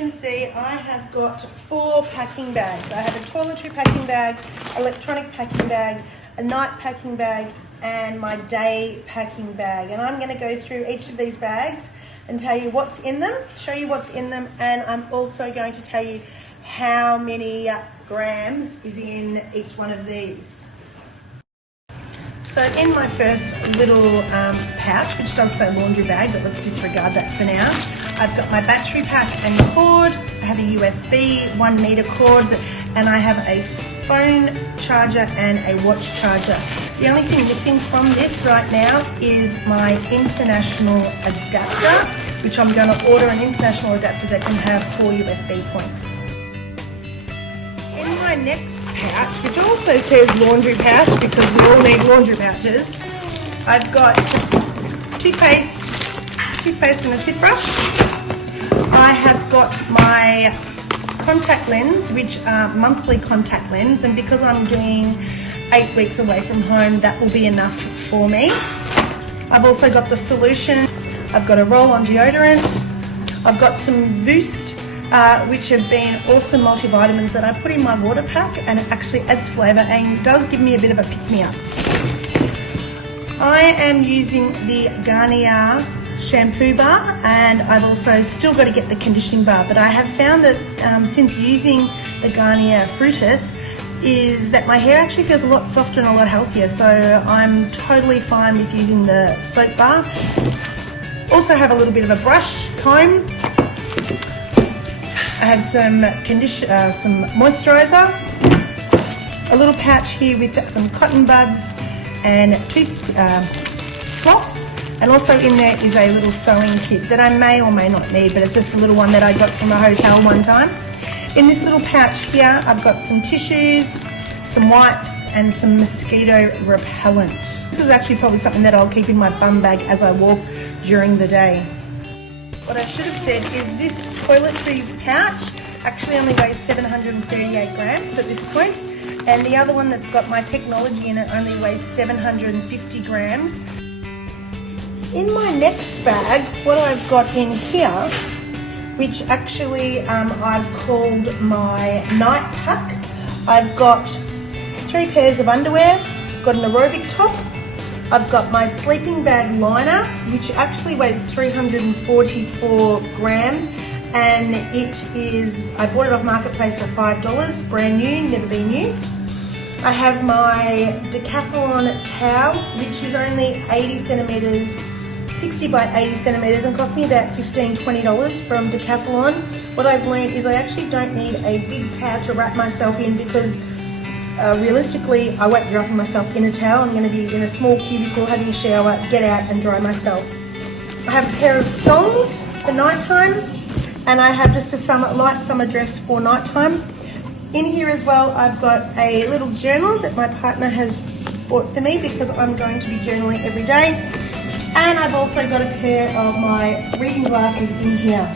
can see, I have got 4 packing bags. I have a toiletry packing bag, electronic packing bag, a night packing bag, and my day packing bag. And I'm going to go through each of these bags and tell you what's in them, show you what's in them, and I'm also going to tell you how many grams is in each one of these. So in my first little pouch, which does say laundry bag, but let's disregard that for now, I've got my battery pack and cord. I have a USB 1 meter cord, and I have a phone charger and a watch charger. The only thing missing from this right now is my international adapter, which I'm going to order an international adapter that can have 4 USB points. In my next pouch, which also says laundry pouch because we all need laundry pouches, I've got toothpaste and a toothbrush. I have got my contact lens, which are monthly contact lens, and because I'm doing 8 weeks away from home, that will be enough for me. I've also got the solution. I've got a roll-on deodorant. I've got some Boost, which have been awesome multivitamins that I put in my water pack, and it actually adds flavour and does give me a bit of a pick-me-up. I am using the Garnier shampoo bar, and I've also still got to get the conditioning bar, but I have found that since using the Garnier Fructis is that my hair actually feels a lot softer and a lot healthier, so I'm totally fine with using the soap bar. Also have a little bit of a brush, comb. I have some moisturiser, a little pouch here with some cotton buds and floss, and also in there is a little sewing kit that I may or may not need, but it's just a little one that I got from a hotel one time. In this little pouch here, I've got some tissues, some wipes, and some mosquito repellent. This is actually probably something that I'll keep in my bum bag as I walk during the day. What I should have said is this toiletry pouch actually only weighs 738 grams at this point, and the other one that's got my technology in it only weighs 750 grams. In my next bag, what I've got in here, which actually I've called my night pack, I've got 3 pairs of underwear, I've got an aerobic top, I've got my sleeping bag liner, which actually weighs 344 grams, and I bought it off Marketplace for $5, brand new, never been used. I have my Decathlon towel, which is only 80 centimetres, 60 by 80 centimetres, and cost me about $15–20 from Decathlon. What I've learned is I actually don't need a big towel to wrap myself in, because realistically, I won't be wrapping myself in a towel. I'm going to be in a small cubicle having a shower, get out and dry myself. I have a pair of thongs for nighttime, and I have just a light summer dress for nighttime. In here as well, I've got a little journal that my partner has bought for me because I'm going to be journaling every day. And I've also got a pair of my reading glasses in here.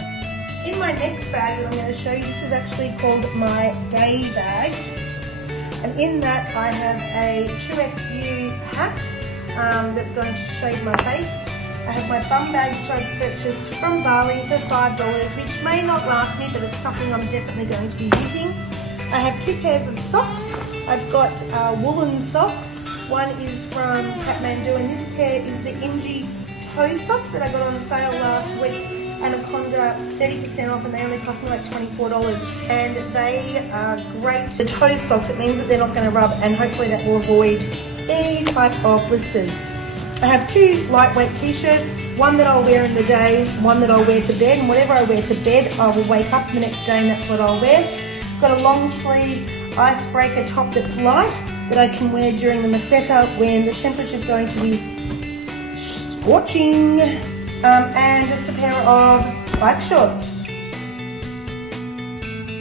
In my next bag that I'm going to show you, this is actually called my day bag. And in that I have a 2X view hat that's going to shade my face. I have my bum bag, which I purchased from Bali for $5, which may not last me, but it's something I'm definitely going to be using. I have 2 pairs of socks. I've got woolen socks. One is from Kathmandu, and this pair is the Inji toe socks that I got on sale last week. Anaconda 30% off, and they only cost me like $24, and they are great. The toe socks, it means that they're not going to rub, and hopefully that will avoid any type of blisters. I have 2 lightweight t-shirts, one that I'll wear in the day, one that I'll wear to bed, and whatever I wear to bed I will wake up the next day and that's what I'll wear. I've got a long sleeve icebreaker top that's light that I can wear during the meseta when the temperature is going to be scorching. And just a pair of bike shorts. The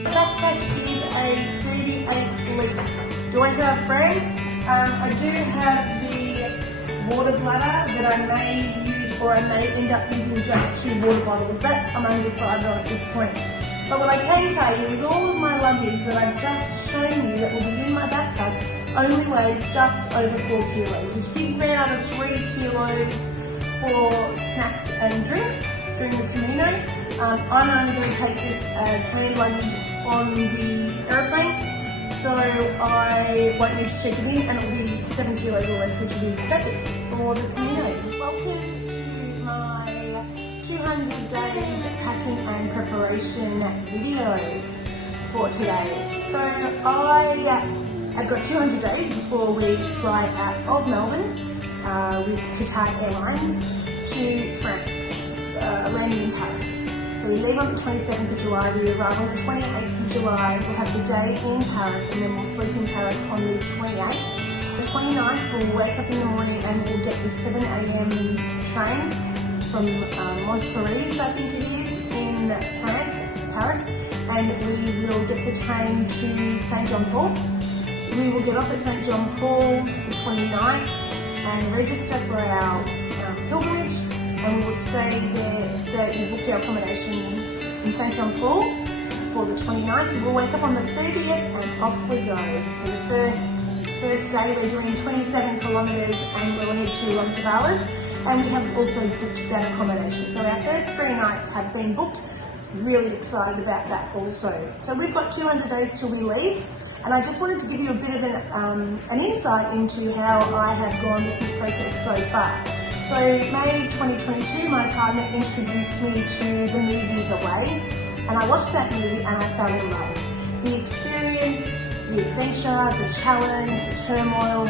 backpack is a Fruity 8 Leaf Deuter brand. I do have the water bladder that I may use, or I may end up using just 2 water bottles. That I'm undecided on at this point. But what I can tell you is all of my luggage that I've just shown you that will be in my backpack only weighs just over 4 kilos, which gives me another 3 kilos for snacks and drinks. during the Camino. I'm only going to take this as hand luggage on the aeroplane, so I won't need to check it in, and it'll be 7 kilos or less, which will be perfect for the Camino. Welcome to my 200 days packing and preparation video for today. So I've got 200 days before we fly out of Melbourne with Qatar Airlines to France, landing in Paris. So we leave on the 27th of July, we arrive on the 28th of July, we'll have the day in Paris, and then we'll sleep in Paris on the 28th. The 29th, we'll wake up in the morning and we'll get the 7 AM train from Montparnasse, I think it is, in France, Paris, and we will get the train to St. John Paul. We will get off at St. John Paul the 29th and register for our pilgrimage, and we will stay there, we booked our accommodation in St. John Paul for the 29th. We'll wake up on the 30th and off we go. For the first day we're doing 27 kilometres and we'll head to Roncesvalles, and we have also booked that accommodation. So our first 3 nights have been booked. Really excited about that also. So we've got 200 days till we leave, and I just wanted to give you a bit of an insight into how I have gone with this process so far. So May 2022, my partner introduced me to the movie The Way, and I watched that movie and I fell in love. The experience, the adventure, the challenge, the turmoil,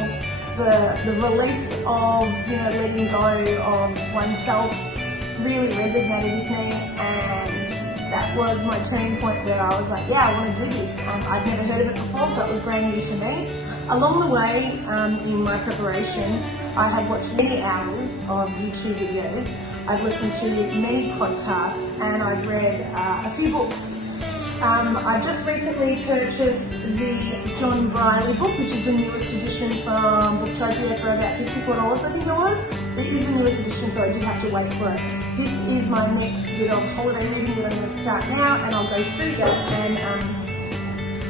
the release of, letting go of oneself really resonated with me, and that was my turning point where I was like, yeah, I want to do this. I'd never heard of it before, so it was brand new to me. Along the way, in my preparation, I have watched many hours of YouTube videos, I've listened to many podcasts, and I've read a few books. I've just recently purchased the John Briley book, which is the newest edition from Booktopia for about $54, I think it was. It is the newest edition, so I did have to wait for it. This is my next bit of holiday reading that I'm going to start now, and I'll go through that and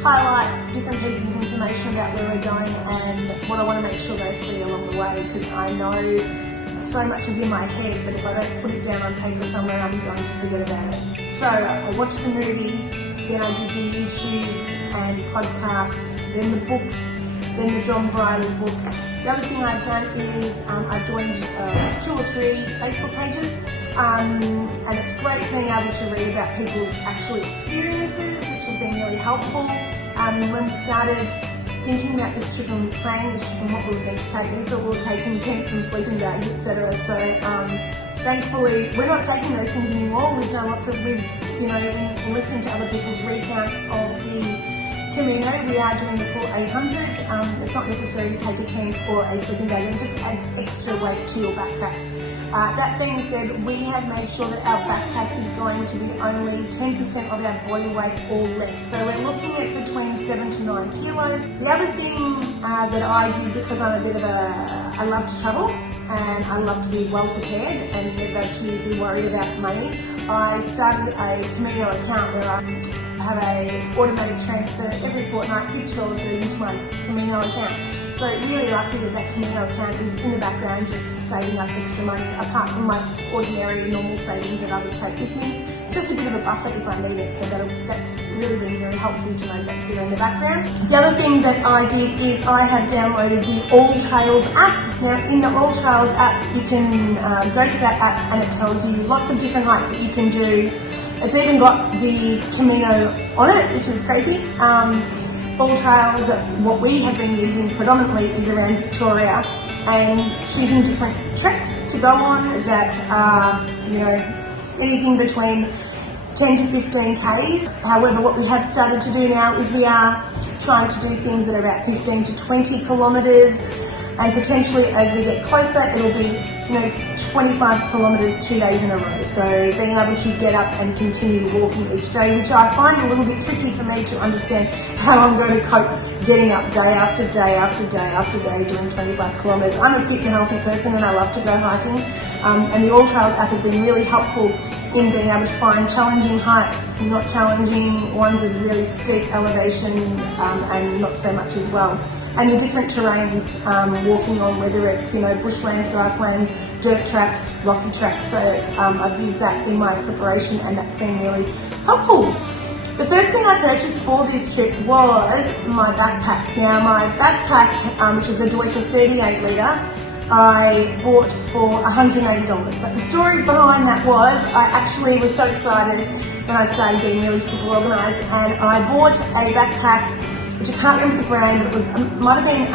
highlight different pieces of information about where we're going and what I want to make sure they see along the way, because I know so much is in my head, but if I don't put it down on paper somewhere, I'm going to forget about it. So I watched the movie, then I did the YouTubes and podcasts, then the books, then the John Briley book. The other thing I've done is I've joined 2 or 3 Facebook pages, and it's great being able to read about people's actual experiences, which has been really helpful. When we started thinking about this trip and planning this trip and what we were going to take, we thought we were taking tents and sleeping bags, etc. So thankfully, we're not taking those things anymore. We've done lots of, we listened to other people's recounts of the Camino. We are doing the full 800. It's not necessary to take a tent or a sleeping bag, and it just adds extra weight to your backpack. That being said, we have made sure that our backpack is going to be only 10% of our body weight or less. So we're looking at between 7 to 9 kilos. The other thing that I did, because I'm a bit of I love to travel and I love to be well prepared and never to be worried about money, I started a Camino account where I have a automatic transfer every fortnight. $50 goes into my Camino account. So really lucky that Camino account is in the background, just saving up extra money, apart from my ordinary normal savings that I would take with me. It's just a bit of a buffer if I need it, so that's really been very helpful to know that's there in the background. The other thing that I did is I have downloaded the All Trails app. Now in the All Trails app, you can go to that app and it tells you lots of different hikes that you can do. It's even got the Camino on it, which is crazy. All Trails, that what we have been using predominantly is around Victoria, and choosing different treks to go on that are, anything between 10 to 15 Ks. However, what we have started to do now is we are trying to do things that are about 15 to 20 kilometres, and potentially as we get closer, it'll be 25 kilometres 2 days in a row. So being able to get up and continue walking each day, which I find a little bit tricky for me to understand how I'm going to cope getting up day after day after day after day doing 25 kilometres. I'm a fit and healthy person and I love to go hiking, and the All Trails app has been really helpful in being able to find challenging hikes, not challenging ones with really steep elevation, and not so much as well. and the different terrains walking on, whether it's, bushlands, grasslands, dirt tracks, rocky tracks. So I've used that in my preparation, and that's been really helpful. The first thing I purchased for this trip was my backpack. Now my backpack, which is a Deutsche 38 litre, I bought for $180. But the story behind that was I actually was so excited when I started getting really super organised, and I bought a backpack, which I can't remember the brand, but it was, might have been,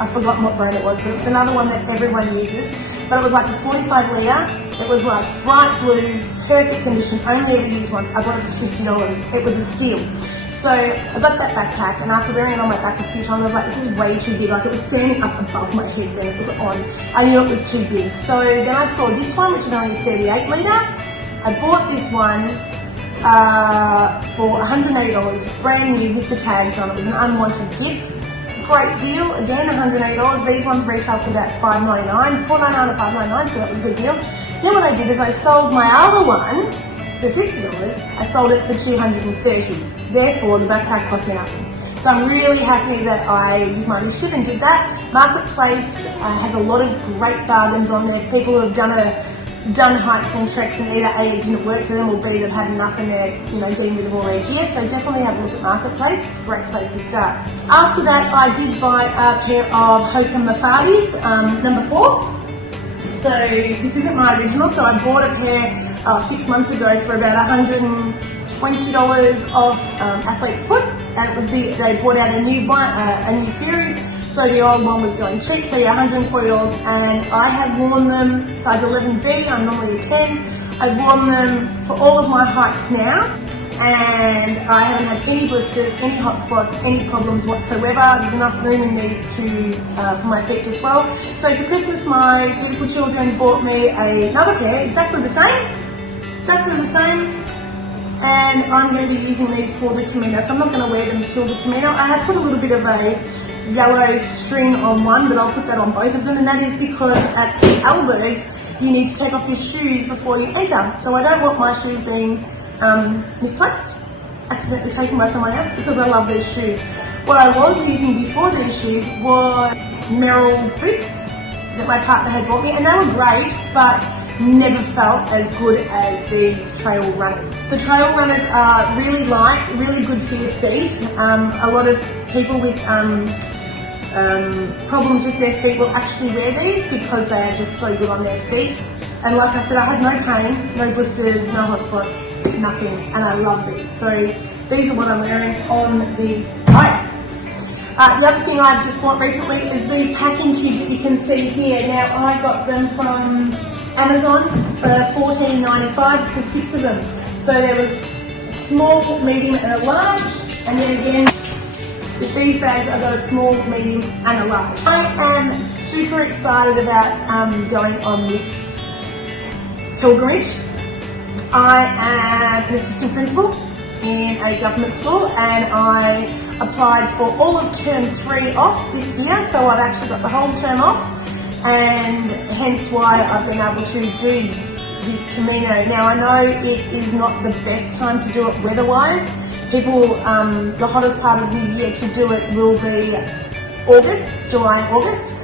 I've forgotten what brand it was, but it was another one that everyone uses. But it was like a 45 litre, it was like bright blue, perfect condition, only ever used once. I bought it for $50, it was a steal. So I got that backpack, and after wearing it on my back a few times, I was like, this is way too big. Like, it was standing up above my head when it was on. I knew it was too big. So then I saw this one, which is only 38 litre. I bought this one for $180, brand new with the tags on. It was an unwanted gift. Great deal, again, $180. These ones retail for about $5.99, $4.99 or $5.99, so that was a good deal. Then what I did is I sold my other one for $50. I sold it for $230. Therefore, the backpack cost me nothing. So I'm really happy that I used my initiative and did that. Marketplace has a lot of great bargains on there. People who have done hikes and treks, and either A, it didn't work for them, or B, they've had enough and they're getting rid of all their gear. So definitely have a look at Marketplace. It's a great place to start. After that, I did buy a pair of Hoka Mafadis, number 4. So this isn't my original, so I bought a pair 6 months ago for about $120 off Athlete's Foot, and it was they brought out a new series. So the old one was going cheap, so yeah, $140, and I have worn them size 11B, I'm normally a 10. I've worn them for all of my hikes now, and I haven't had any blisters, any hot spots, any problems whatsoever. There's enough room in these for my feet as well. So for Christmas, my beautiful children bought me another pair, exactly the same, and I'm going to be using these for the Camino, so I'm not going to wear them till the Camino. I have put a little bit of a yellow string on one, but I'll put that on both of them, and that is because at the Albergs you need to take off your shoes before you enter. So I don't want my shoes being misplaced, accidentally taken by someone else, because I love these shoes. What I was using before these shoes were Merrill boots that my partner had bought me, and they were great, but never felt as good as these trail runners. The trail runners are really light, really good for your feet. A lot of people with problems with their feet will actually wear these because they are just so good on their feet. And like I said, I had no pain, no blisters, no hot spots, nothing, and I love these. So these are what I'm wearing on the hike. The other thing I've just bought recently is these packing cubes that you can see here. Now, I got them from Amazon for $14.95 for 6 of them. So there was a small, medium, and a large, and then again, with these bags, I've got a small, medium, and a large. I am super excited about going on this pilgrimage. I am an assistant principal in a government school, and I applied for all of term 3 off this year, so I've actually got the whole term off, and hence why I've been able to do the Camino. Now, I know it is not the best time to do it weather-wise. People, the hottest part of the year to do it will be July and August.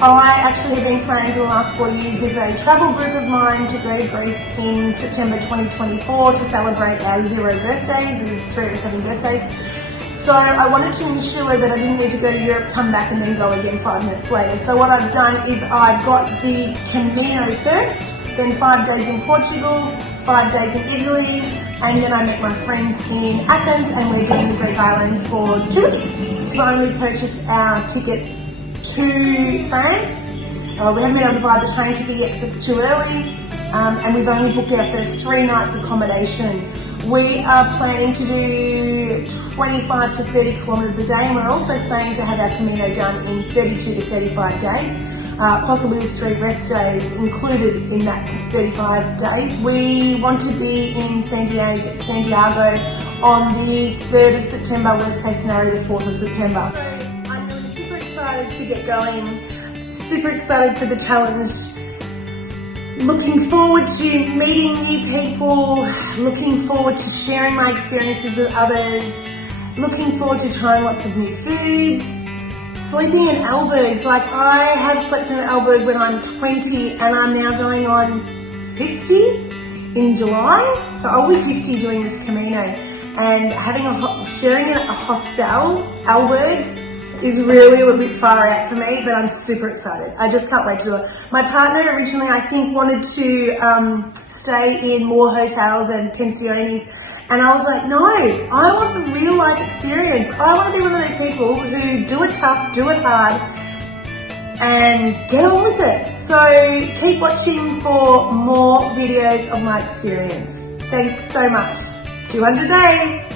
I actually have been planning for the last 4 years with a travel group of mine to go to Greece in September 2024 to celebrate our 0 birthdays. There's 3 of us having birthdays. So I wanted to ensure that I didn't need to go to Europe, come back and then go again 5 minutes later. So what I've done is I've got the Camino first, then 5 days in Portugal, 5 days in Italy, and then I met my friends in Athens, and we're doing the Greek islands for 2 weeks. We've only purchased our tickets to France. We haven't been able to buy the train ticket yet because it's too early, and we've only booked our first 3 nights accommodation. We are planning to do 25 to 30 kilometres a day, and we're also planning to have our Camino done in 32 to 35 days, possibly with 3 rest days included in that 35 days. We want to be in Santiago on the 3rd of September, worst case scenario the 4th of September. So I'm really super excited to get going, super excited for the challenge. Looking forward to meeting new people, looking forward to sharing my experiences with others, looking forward to trying lots of new foods, sleeping in albergs. Like, I have slept in an alberg when I'm 20 and I'm now going on 50 in July. So I'll be 50 doing this Camino, and sharing in a hostel, albergs, is really a little bit far out for me, but I'm super excited. I just can't wait to do it. My partner originally, I think, wanted to stay in more hotels and pensionis, and I was like, no, I want the real life experience. I want to be one of those people who do it tough, do it hard, and get on with it. So keep watching for more videos of my experience. Thanks so much. 200 days.